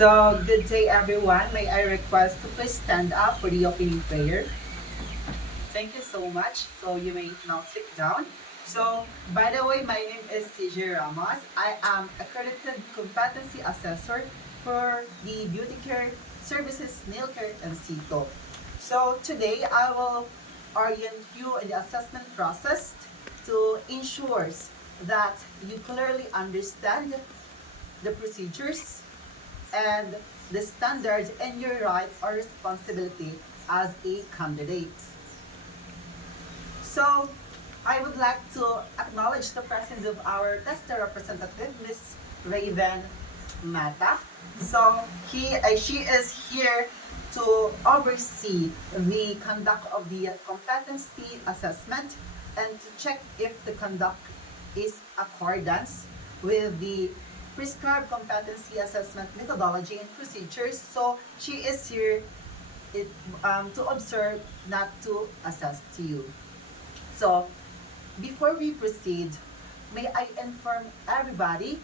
So, good day everyone. May I request to please stand up for the opening prayer? Thank you so much. So, you may now sit down. So, by the way, my name is CJ Ramos. I am accredited competency assessor for the beauty care services, nail care, and CITO. So, today I will orient you in the assessment process to ensure that you clearly understand the procedures and the standards and your right or responsibility as a candidate. So, I would like to acknowledge the presence of our tester representative, Ms. Raven Mata. So, she is here to oversee the conduct of the competency assessment and to check if the conduct is accordance with the prescribed competency assessment methodology and procedures. So, she is here it, to observe, not to assess to you. So, before we proceed, may I inform everybody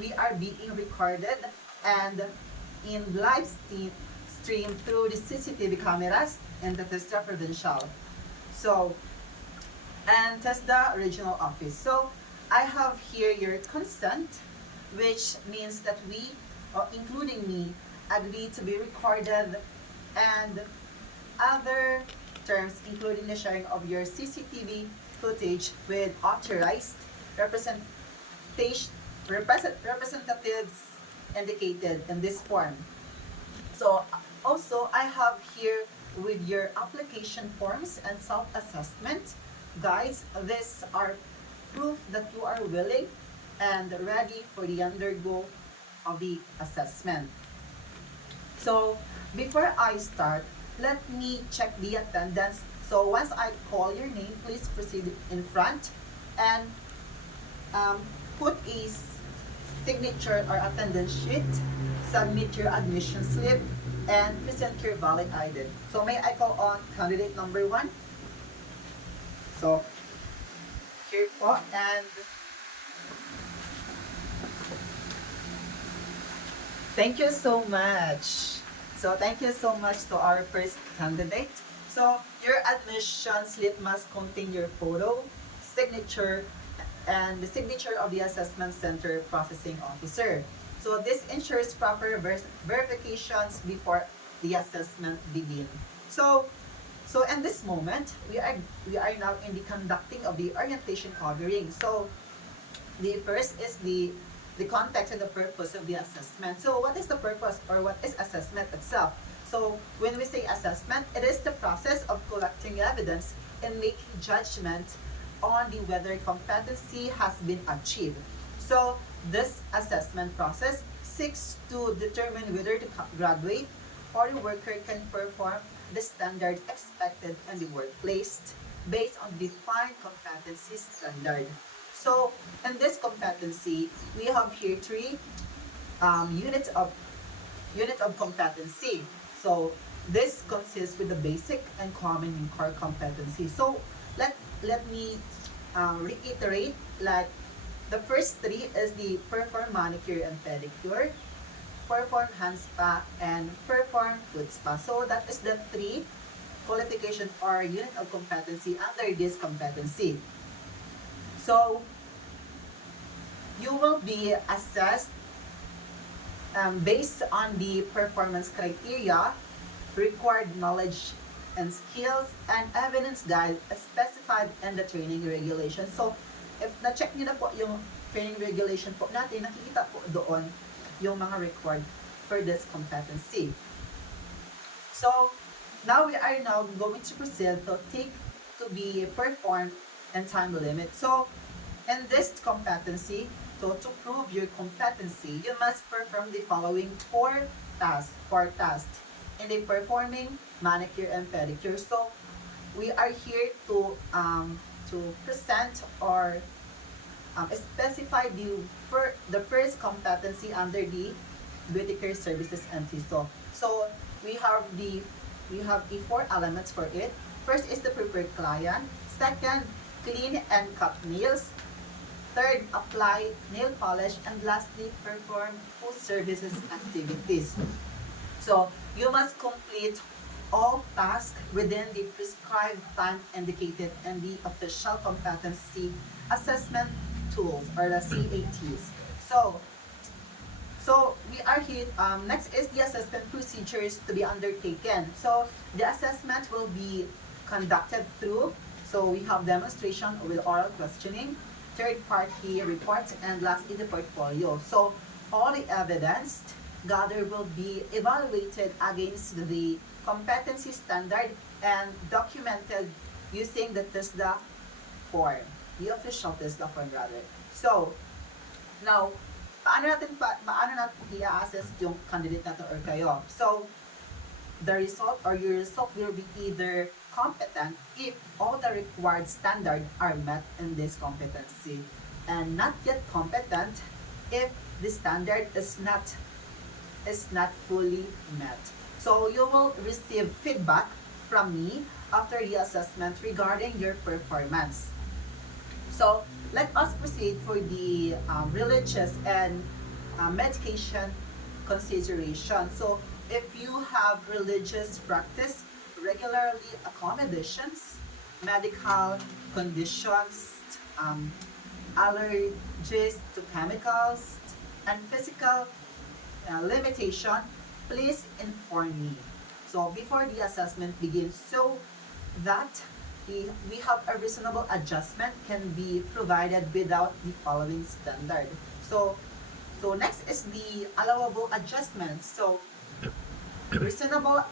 we are being recorded and in live stream through the CCTV cameras in the TESDA Provincial. So, and TESDA Regional Office. So, I have here your consent, which means that we, including me, agree to be recorded and other terms, including the sharing of your CCTV footage with authorized representatives indicated in this form. So also, I have here with your application forms and self-assessment guides. These are proof that you are willing and ready for the undergo of the assessment. So before I start, let me check the attendance. So once I call your name, please proceed in front and put a signature or attendance sheet, submit your admission slip, and present your valid ID. So may I call on candidate number 1? So here po, and thank you so much. So thank you so much to our first candidate. So your admission slip must contain your photo, signature, and the signature of the assessment center processing officer. So this ensures proper verifications before the assessment begin. So in this moment, we are now in the conducting of the orientation covering. So the first is the context and the purpose of the assessment. So what is the purpose or what is assessment itself? So when we say assessment, it is the process of collecting evidence and making judgment on the whether competency has been achieved. So this assessment process seeks to determine whether the graduate or the worker can perform the standard expected in the workplace based on defined competency standard. So in this competency, we have here three units of competency. So this consists with the basic and common and core competency. So let me reiterate, like the first three is the perform manicure and pedicure, perform hand spa, and perform foot spa. So that is the three qualification or unit of competency under this competency. So you will be assessed based on the performance criteria, required knowledge and skills, and evidence guide specified in the training regulation. So, if na-check niyo na po yung training regulation po natin, nakikita po doon yung mga required for this competency. So, now we are now going to proceed to be performed and time limit. So, in this competency, so to prove your competency, you must perform the following four tasks in the performing manicure and pedicure. So we are here to present or specify the first competency under the beauty care services entity. So we have the four elements for it. First is to prepare client. Second, clean and cut nails. Third, apply nail polish. And lastly, perform food services activities. So you must complete all tasks within the prescribed time indicated in the official competency assessment tools, or the CATs. So we are here. Next is the assessment procedures to be undertaken. So the assessment will be conducted through. So we have demonstration with oral questioning, third-party reports, and lastly the portfolio. So all the evidence gathered will be evaluated against the competency standard and documented using the TISDA form, the official TISDA form rather. So now, paano natin i-assess yung candidate natin or kayo? So, the result or your result will be either competent if all the required standards are met in this competency, and not yet competent if the standard is not fully met. So you will receive feedback from me after the assessment regarding your performance. So let us proceed for the religious and medication consideration. So if you have religious practice, regularly accommodations, medical conditions, allergies to chemicals, and physical limitation, please inform me. So before the assessment begins, so that we have a reasonable adjustment can be provided without the following standard. So next is the allowable adjustment. So reasonable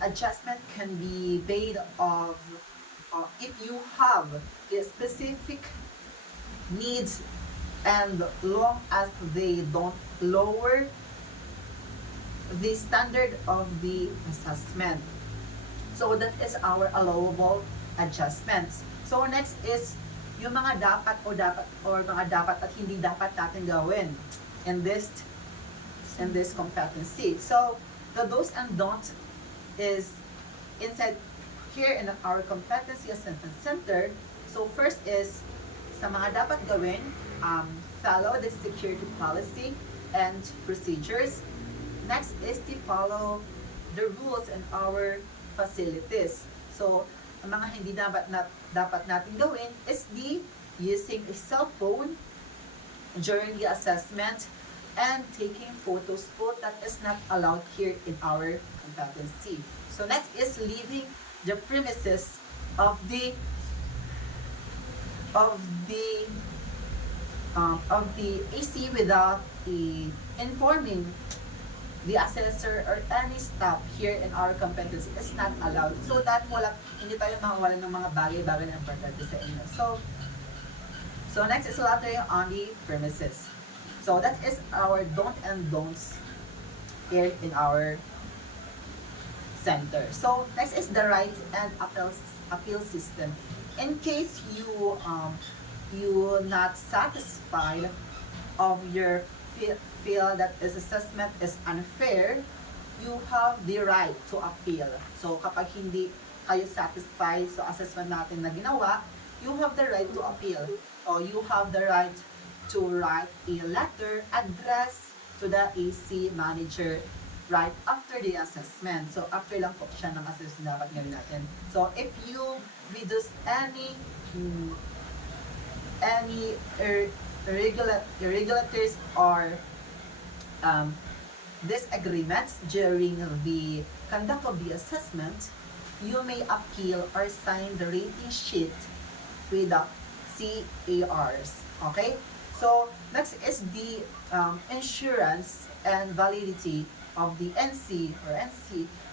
adjustment can be made of if you have a specific needs, and long as they don't lower the standard of the assessment. So that is our allowable adjustments. So next is yung mga dapat at hindi dapat natin gawin in this competency. So the do's and don'ts is inside here in our competency assessment center. So first is sa mga dapat gawin, follow the security policy and procedures. Next is to follow the rules in our facilities. So, ang mga hindi dapat natin gawin is the using a cell phone during the assessment and taking photos. That is not allowed here in our competency. So next is leaving the premises of the AC without informing the assessor or any staff here in our competency is not allowed, so that hindi tayo makawalan ng mga bagay-bagay na importante sa inyo. So next is loitering on the premises. So that is our don't and don'ts here in our center. So next is the rights and appeal system. In case you not satisfied of your feel that this assessment is unfair, you have the right to appeal. So kapag hindi kayo satisfied sa assessment natin na ginawa, you have the right to appeal. Or you have the right to write a letter addressed to the AC manager right after the assessment. So after lang po siya ng assessment dapat gawin natin. So if you reduce any irregularities or disagreements during the conduct of the assessment, you may appeal or sign the rating sheet with the CARs. Okay? So next is the insurance and validity of the NC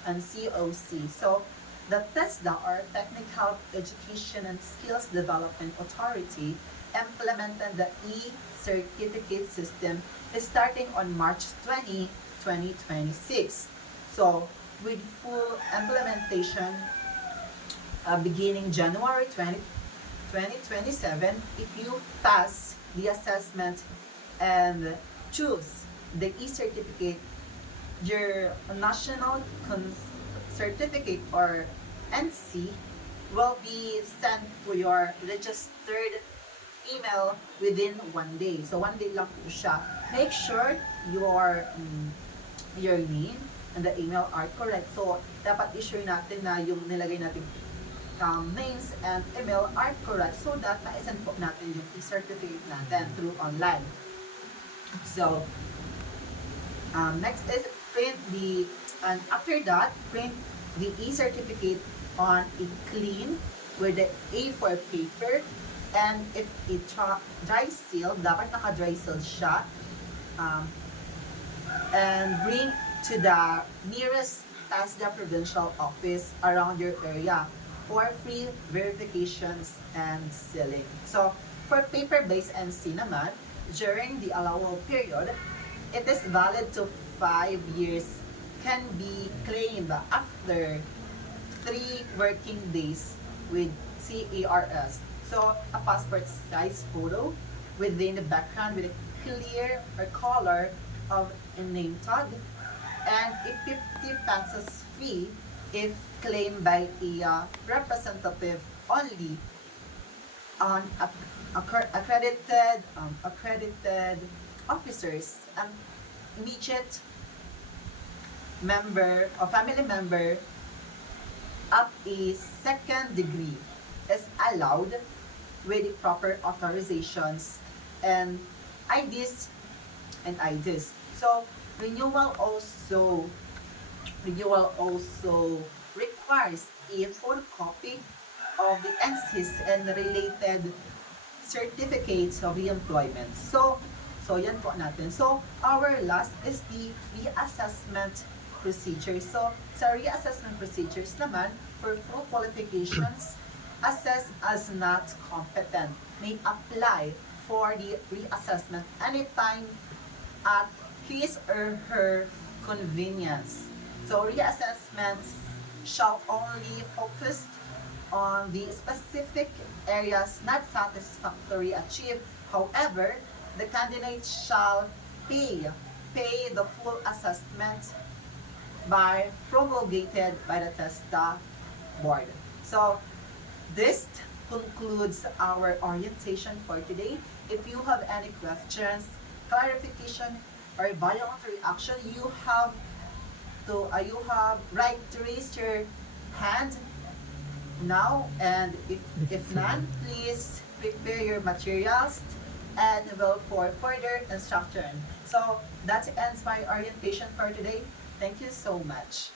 and COC. So the TESDA, or Technical Education and Skills Development Authority, implemented the e-certificate system starting on March 20, 2026. So with full implementation beginning January 20, 2027, if you pass the assessment and choose the e-certificate, your national certificate or NC will be sent to your registered email within 1 day. So 1 day lang po siya. Make sure your name and the email are correct. So dapat issue natin na yung nilagay natin names and email are correct so that ma-send po natin yung e-certificate natin through online. So next is and after that, print the e-certificate on a clean with the A4 paper, and if it dry seal, dapat naka-dry seal siya, and bring to the nearest TASDA provincial office around your area for free verifications and sealing. So, for paper-based NC naman, during the allowable period, it is valid to 5 years, can be claimed after 3 working days with CARS. So, a passport size photo within the background with a clear or color of a name tag, and a 50 pesos fee if claimed by a representative only on accredited officers and immediate member or family member up a second degree is allowed with the proper authorizations and IDs and IDs. So renewal also requires a photocopy of the NCs and related certificates of employment. So yan po natin. So our last is the reassessment procedure. So sa reassessment procedures naman, for full qualifications, assessed as not competent may apply for the reassessment anytime at his or her convenience. So reassessments shall only focus on the specific areas not satisfactorily achieved. However, the candidate shall pay the full assessment by promulgated by the TESDA board. So this concludes our orientation for today. If you have any questions, clarification, or voluntary action, you have right to raise your hand now, and if none, please prepare your materials and will for further instruction. So that ends my orientation for today. Thank you so much.